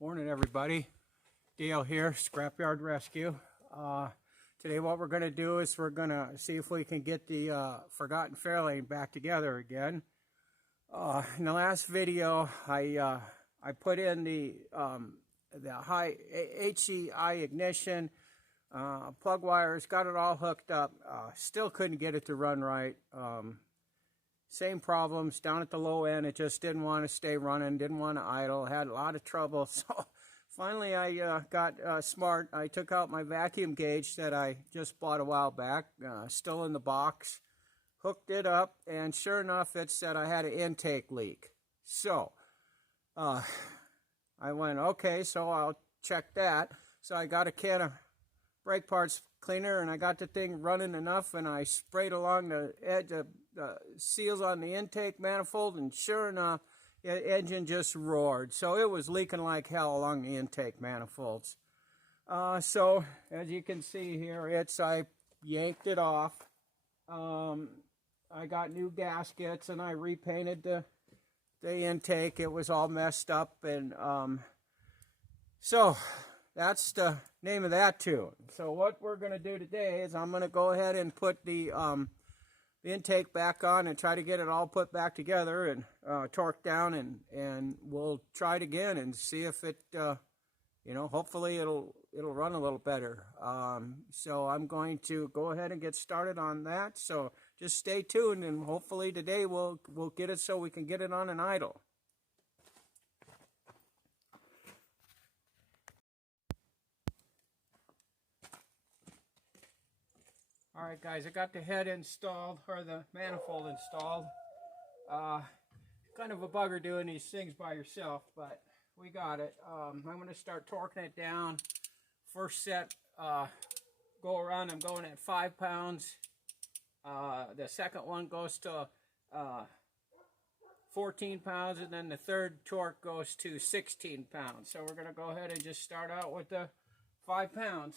Morning, everybody. Dale here, Scrapyard Rescue. Today what we're going to do is we're going to see if we can get the forgotten Fairlane back together again. In the last video, I put in the HEI Ignition plug wires, got it all hooked up. Still couldn't get it to run right. Same problems down at the low end. It just didn't want to stay running, didn't want to idle, had a lot of trouble. So finally I got smart. I took out my vacuum gauge that I just bought a while back, still in the box, hooked it up, and sure enough it said I had an intake leak. So I went, okay, so I'll check that. So I got a can of brake parts cleaner and I got the thing running enough, and I sprayed along the edge of the seals on the intake manifold, and sure enough the engine just roared. So it was leaking like hell along the intake manifolds. So as you can see here, I yanked it off. I got new gaskets and I repainted the intake. It was all messed up, and so that's the name of that tune. So what we're going to do today is I'm going to go ahead and put the intake back on and try to get it all put back together and torqued down, and we'll try it again and see if it hopefully it'll run a little better. So I'm going to go ahead and get started on that, so just stay tuned, and hopefully today we'll get it so we can get it on an idle. Alright guys, I got the head installed, or the manifold installed. Kind of a bugger doing these things by yourself, but we got it. I'm going to start torquing it down. First set go around, I'm going at 5 pounds. The second one goes to 14 pounds, and then the third torque goes to 16 pounds. So we're going to go ahead and just start out with the 5 pounds.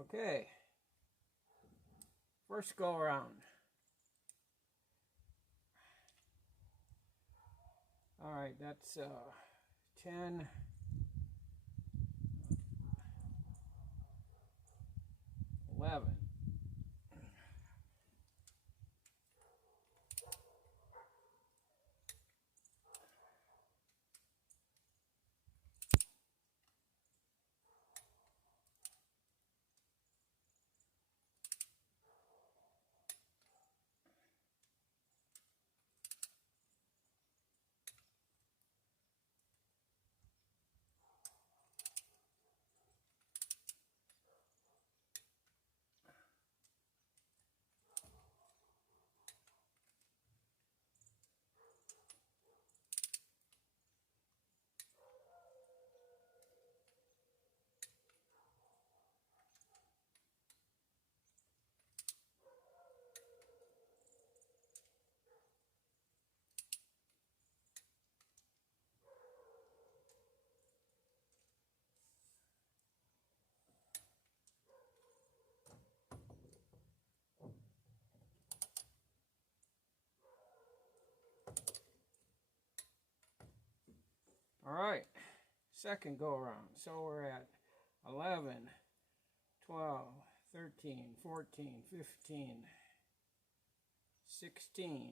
Okay, first go around. All right, that's 10, 11. All right, second go around. So we're at 11, 12, 13, 14, 15, 16.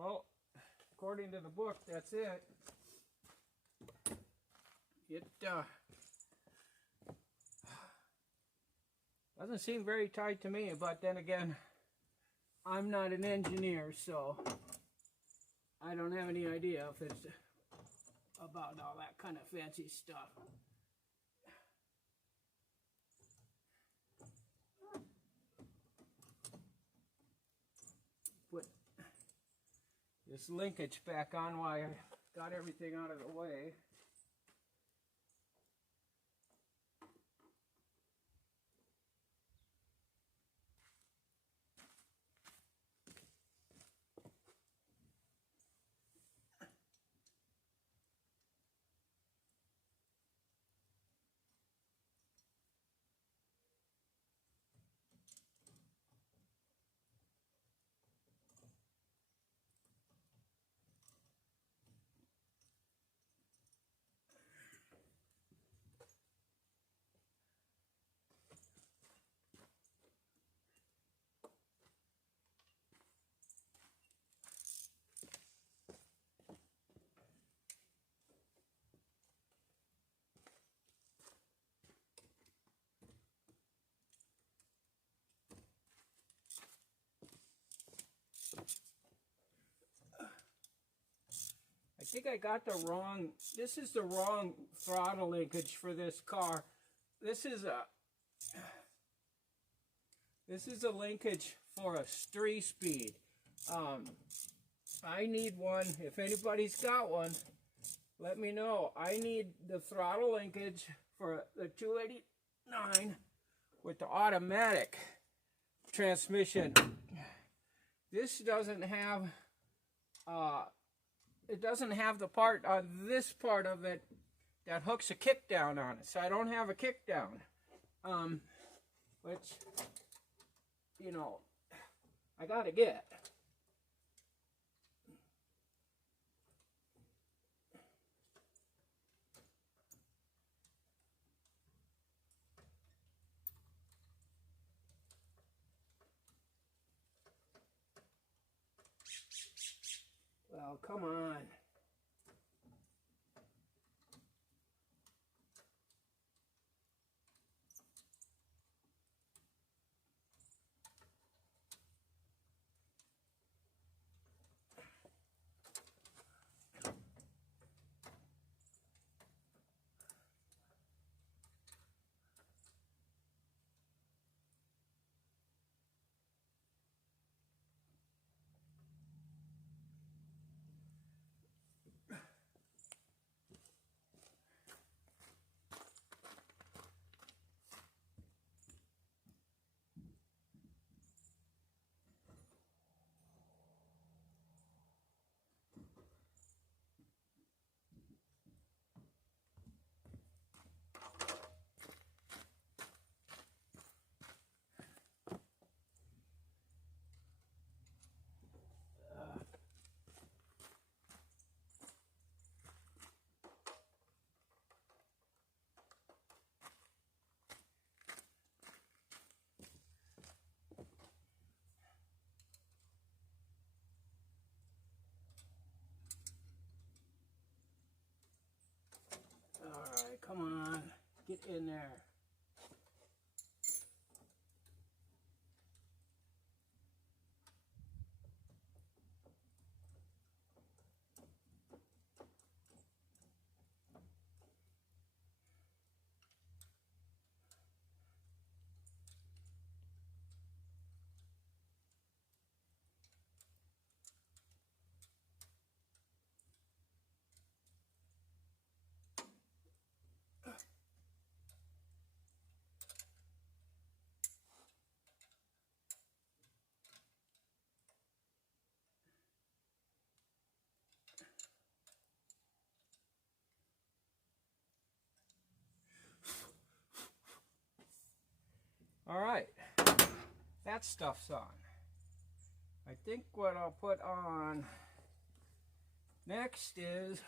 Well, according to the book, that's it. It doesn't seem very tight to me, but then again, I'm not an engineer, so I don't have any idea if it's about all that kind of fancy stuff. Put this linkage back on while I got everything out of the way. I think I got the wrong, this is the wrong throttle linkage for this car. This is a linkage for a 3-speed. I need one. If anybody's got one, let me know. I need the throttle linkage for the 289 with the automatic transmission. This doesn't have it doesn't have the part on this part of it that hooks a kick down on it, so I don't have a kick down, which, you know, I gotta get. Well, come on. Come on, get in there. All right, that stuff's on. I think what I'll put on next is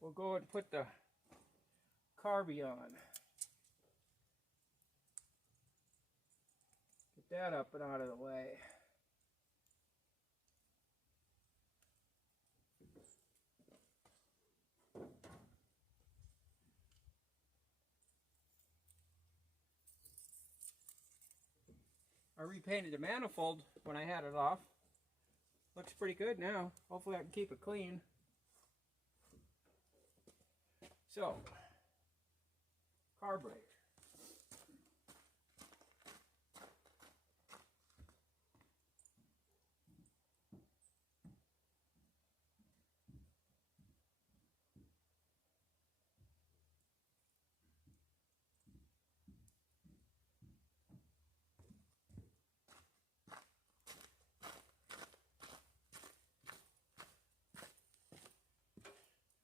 we'll go and put the carby on. Get that up and out of the way. I repainted the manifold when I had it off. Looks pretty good now. Hopefully I can keep it clean. So, carburetor.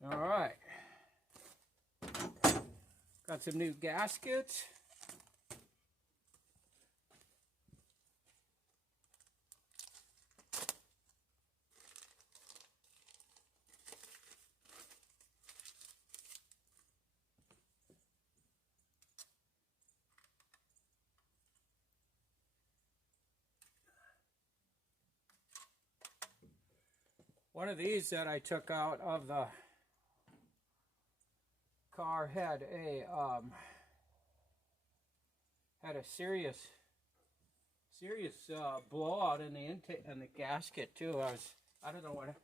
All right, got some new gaskets. One of these that I took out of the car had a serious blowout in the intake and the gasket too. I don't know what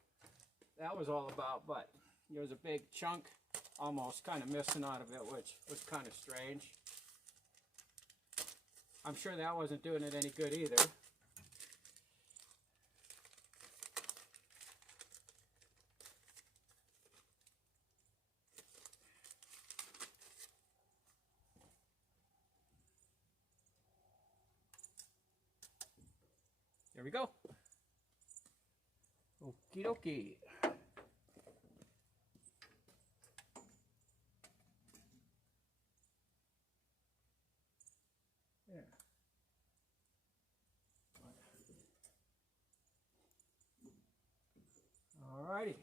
that was all about, but there was a big chunk almost kind of missing out of it, which was kind of strange. I'm sure that wasn't doing it any good either. There we go. Okie dokie. Yeah. All righty.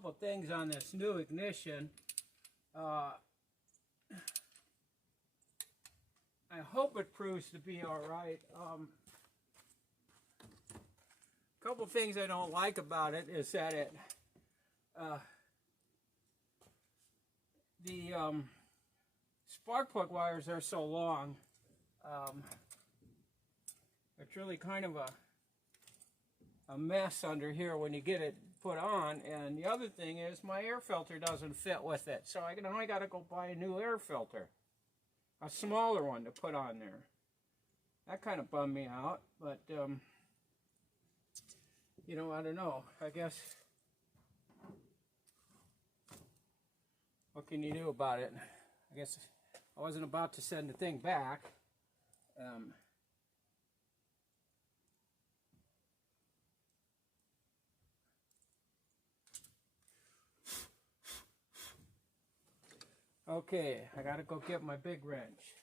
couple things on this new ignition. I hope it proves to be all right. A couple things I don't like about it is that the spark plug wires are so long. It's really kind of a mess under here when you get it put on. And the other thing is my air filter doesn't fit with it, so I got to go buy a new air filter, a smaller one to put on there. That kind of bummed me out, but you know, I don't know. I guess what can you do about it? I guess I wasn't about to send the thing back. Okay, I gotta go get my big wrench.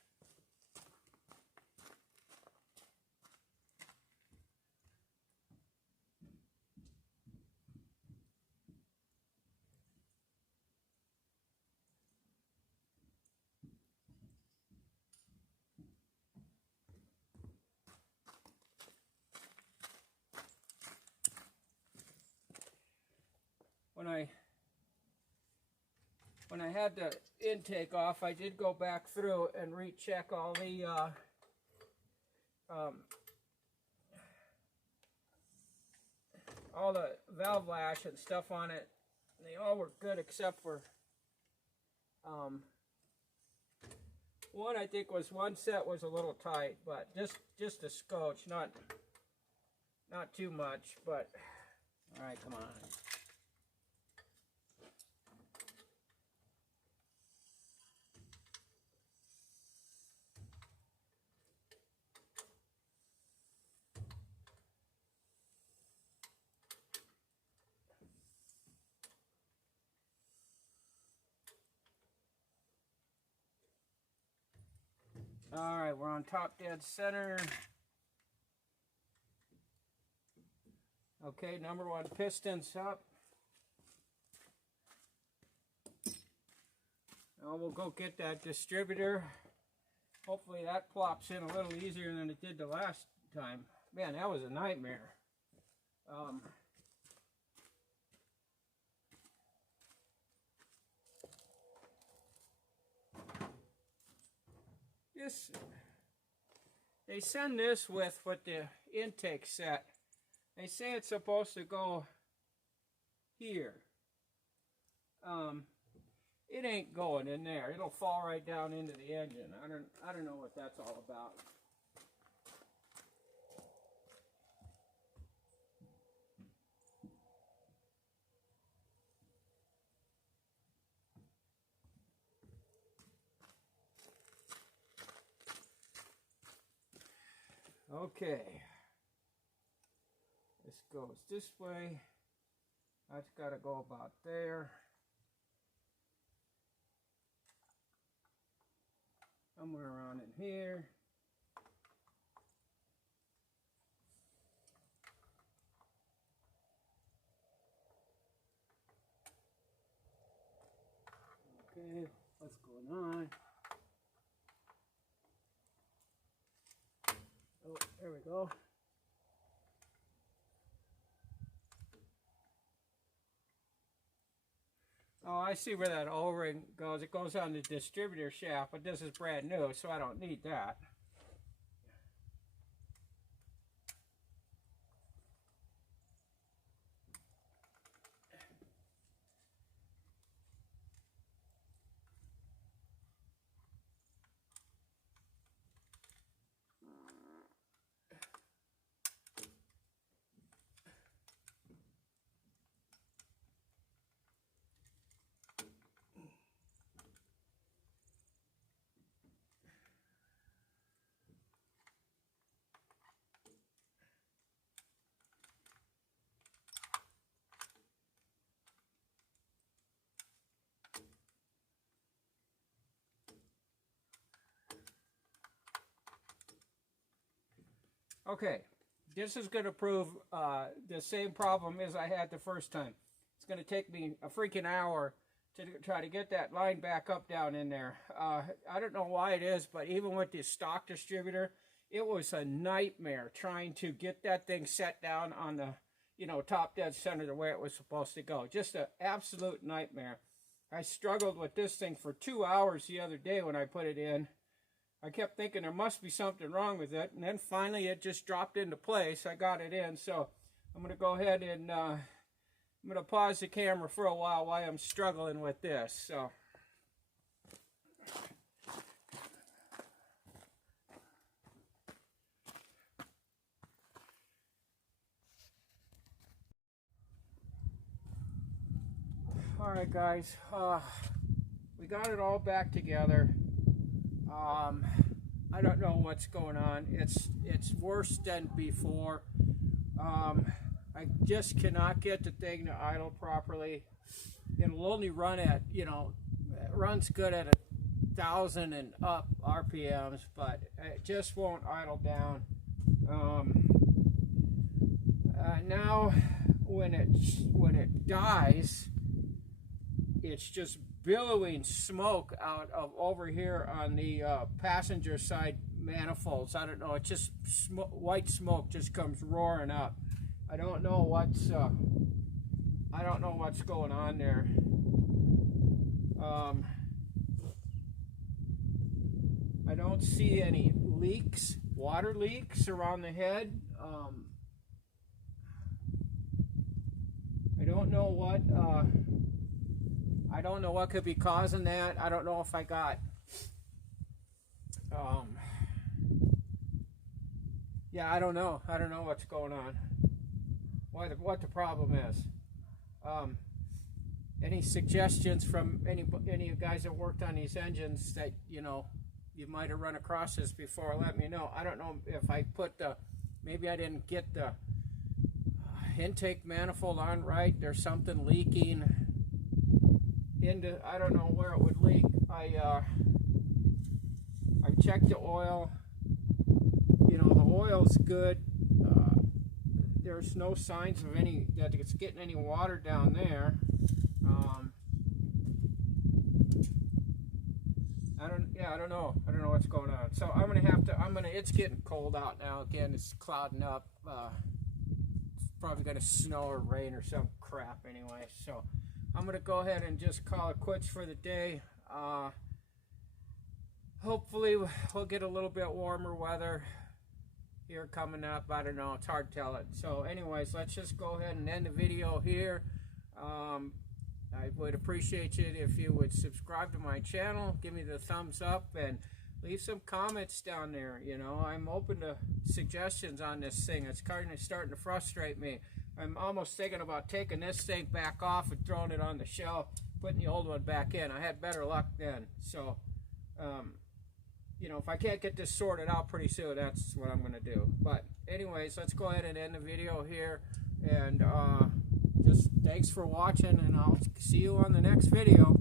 When I had the intake off, I did go back through and recheck all the valve lash and stuff on it. They all were good except for one. I think one set was a little tight, but just a scotch, not too much. But all right, come on. All right, we're on top dead center. Okay, number one piston's up. Now we'll go get that distributor. Hopefully that plops in a little easier than it did the last time. Man, that was a nightmare. They send this with the intake set. They say it's supposed to go here. It ain't going in there. It'll fall right down into the engine. I don't know what that's all about. Okay, this goes this way. That's got to go about there. Somewhere around in here. Okay, what's going on? Oh, there we go. Oh, I see where that O-ring goes. It goes on the distributor shaft, but this is brand new, so I don't need that. Okay, this is going to prove the same problem as I had the first time. It's going to take me a freaking hour to try to get that line back up down in there. I don't know why it is, but even with the stock distributor, it was a nightmare trying to get that thing set down on the, top dead center the way it was supposed to go. Just an absolute nightmare. I struggled with this thing for 2 hours the other day when I put it in. I kept thinking there must be something wrong with it, and then finally it just dropped into place. I got it in, so I'm going to go ahead and I'm going to pause the camera for a while I'm struggling with this. So. Alright guys, we got it all back together. I don't know what's going on. It's worse than before. I just cannot get the thing to idle properly. It'll only run at, it runs good at 1,000 and up RPMs, but it just won't idle down. Now when it dies, it's just billowing smoke out of over here on the passenger side manifolds. I don't know, it just white smoke just comes roaring up. I don't know what's going on there. I don't see any leaks, water leaks around the head. I don't know what could be causing that. I don't know if I got yeah, I don't know what's going on, what the problem is. Any suggestions from any of you guys that worked on these engines that you might have run across this before, let me know. I don't know if I put maybe I didn't get the intake manifold on right. There's something leaking into, I don't know where it would leak. I checked the oil. The oil's good. There's no signs of that it's getting any water down there. I don't know what's going on. So it's getting cold out now. Again, it's clouding up. It's probably gonna snow or rain or some crap anyway. So I'm gonna go ahead and just call it quits for the day. Hopefully we'll get a little bit warmer weather here coming up. I don't know, it's hard to tell it. So anyways, let's just go ahead and end the video here. I would appreciate it if you would subscribe to my channel, give me the thumbs up, and leave some comments down there. I'm open to suggestions on this thing. It's kind of starting to frustrate me. I'm almost thinking about taking this thing back off and throwing it on the shelf, putting the old one back in. I had better luck then. So, if I can't get this sorted out pretty soon, that's what I'm going to do. But anyways, let's go ahead and end the video here. And just thanks for watching, and I'll see you on the next video.